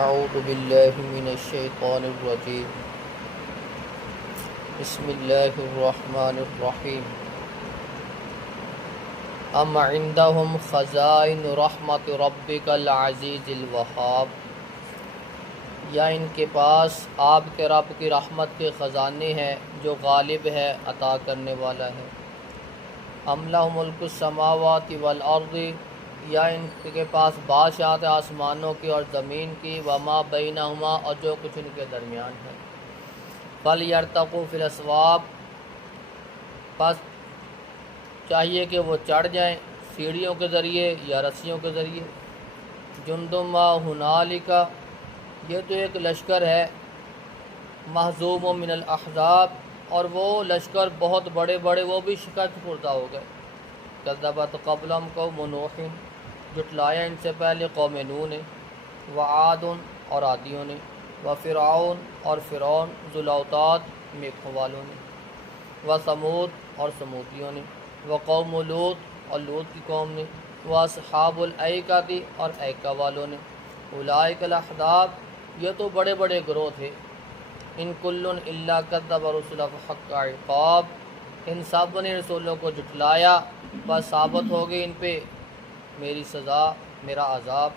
اعوذ باللہ من الشیطان الرجیم بسم اللہ الرحمن الرحیم ام عندهم خزائن رحمت ربک العزیز الوہاب، یا ان کے پاس آپ کے رب کی رحمت کے خزانے ہیں جو غالب ہے، عطا کرنے والا ہے۔ ام لہم ملک السماوات والارض، یا ان کے پاس بادشاہت آسمانوں کی اور زمین کی، وما بینہما، اور جو کچھ ان کے درمیان ہے۔ فلیرتقوا فی الاسباب، پس چاہیے کہ وہ چڑھ جائیں سیڑھیوں کے ذریعے یا رسیوں کے ذریعے۔ جندم ہنالک، یہ تو ایک لشکر ہے، محزوم من الاحزاب، اور وہ لشکر بہت بڑے بڑے، وہ بھی شکست خوردہ ہو گئے۔ کذبت قبلہم قوم نوح، جھٹلایا ان سے پہلے قوم نوح نے، وعاد، اور عادیوں نے، وفرعون، اور فرعون، ذو الاوتاد، میخوں والوں نے، وثمود، اور سمودیوں نے، وقوم لوط، اور لوط کی قوم نے، واصحاب الایکہ، اور ایکہ والوں نے۔ اولئک الاحزاب، یہ تو بڑے بڑے گروہ تھے۔ ان کل الا کذب رسل فحق عقاب، ان سب نے رسولوں کو جھٹلایا، بس ثابت ہو گئی ان پہ میری سزا، میرا عذاب۔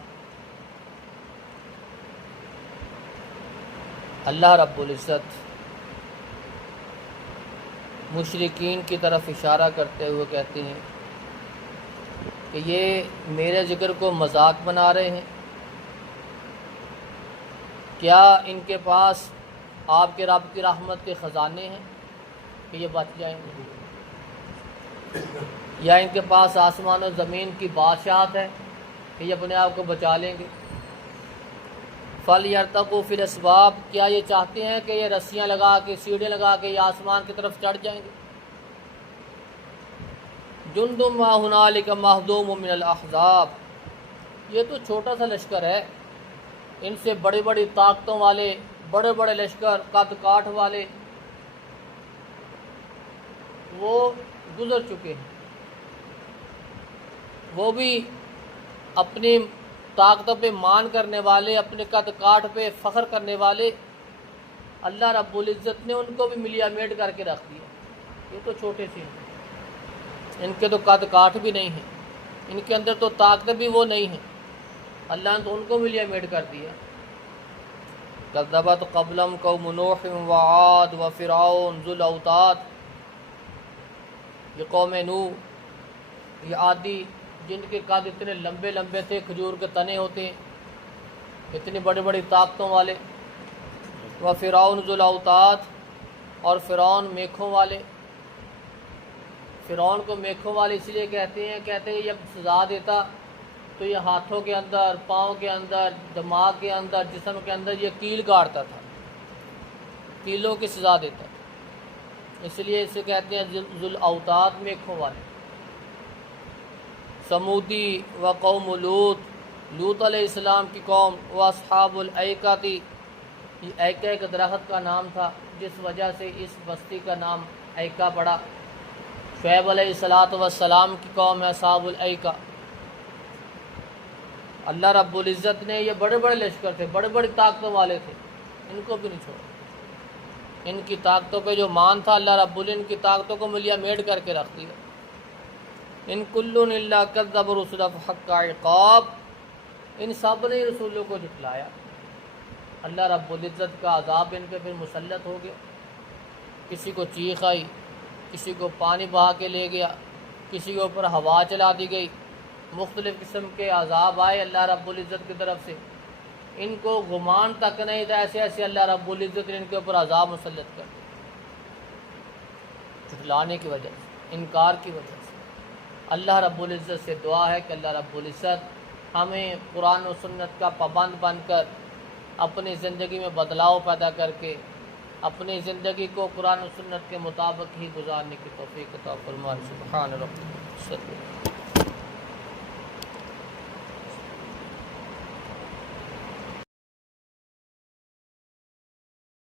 اللہ رب العزت مشرکین کی طرف اشارہ کرتے ہوئے کہتے ہیں کہ یہ میرے ذکر کو مذاق بنا رہے ہیں، کیا ان کے پاس آپ کے رب کی رحمت کے خزانے ہیں کہ یہ بچ جائیں گے، یا ان کے پاس آسمان و زمین کی بادشاہت ہے کہ یہ اپنے آپ کو بچا لیں گے۔ فَلْيَرْتَقُوا فِي الْأَسْبَابِ، کیا یہ چاہتے ہیں کہ یہ رسیاں لگا کے، سیڑھیاں لگا کے یہ آسمان کی طرف چڑھ جائیں گے؟ جُنْدٌ مَّا هُنَالِكَ مَهْزُومٌ مِّنَ الْأَحْزَابِ، یہ تو چھوٹا سا لشکر ہے، ان سے بڑی بڑی طاقتوں والے، بڑے بڑے لشکر، قد کاٹھ والے وہ گزر چکے ہیں۔ وہ بھی اپنی طاقتوں پہ مان کرنے والے، اپنے قد کاٹھ پہ فخر کرنے والے، اللہ رب العزت نے ان کو بھی ملیا میٹ کر کے رکھ دیا۔ یہ تو چھوٹے سے ہیں، ان کے تو قد کاٹھ بھی نہیں ہیں، ان کے اندر تو طاقتیں بھی وہ نہیں ہیں، اللہ نے تو ان کو ملیا میٹ کر دیا۔ کذبت قبلہم قوم نوح وعاد وفرعون ذو الاوتاد، یہ قوم نوح، یہ عادی، جن کے قد اتنے لمبے لمبے تھے، کھجور کے تنے ہوتے ہیں، اتنی بڑی بڑی طاقتوں والے۔ وفرعون ذو الاوتاد، اور فرعون میخوں والے۔ فرعون کو میخوں والے اس لیے کہتے ہیں کہ جب سزا دیتا تو یہ ہاتھوں کے اندر، پاؤں کے اندر، دماغ کے اندر، جسم کے اندر یہ کیل گاڑتا تھا، کیلوں کی سزا دیتا تھا، اس لیے اسے کہتے ہیں ذو الاوتاد، میخوں والے۔ سمودی و قوم لوط، لوط علیہ السلام کی قوم، و اصحاب الایکہ، یہ ایکہ ایک درخت کا نام تھا جس وجہ سے اس بستی کا نام ایکہ پڑا۔ شعیب علیہ السلام کی قوم ہے اصحاب الایکہ۔ اللہ رب العزت نے، یہ بڑے بڑے لشکر تھے، بڑے بڑی طاقتوں والے تھے، ان کو بھی نہیں چھوڑا۔ ان کی طاقتوں پہ جو مان تھا، اللہ رب العزت ان کی طاقتوں کو ملیا میٹ کر کے رکھ دیا۔ ان کل الا کذب رسل فحق عقاب، ان سب نے رسولوں کو جھٹلایا، اللہ رب العزت کا عذاب ان پہ پھر مسلط ہو گیا۔ کسی کو چیخ آئی، کسی کو پانی بہا کے لے گیا، کسی کے اوپر ہوا چلا دی گئی، مختلف قسم کے عذاب آئے اللہ رب العزت کی طرف سے۔ ان کو گمان تک نہیں تھا، ایسے ایسے اللہ رب العزت نے ان کے اوپر عذاب مسلط کر دیا، جھٹلانے کی وجہ سے، انکار کی وجہ سے۔ اللہ رب العزت سے دعا ہے کہ اللہ رب العزت ہمیں قرآن و سنت کا پابند بن کر اپنی زندگی میں بدلاؤ پیدا کر کے اپنی زندگی کو قرآن و سنت کے مطابق ہی گزارنے کی توفیق عطا فرمائے۔ سبحان ربک۔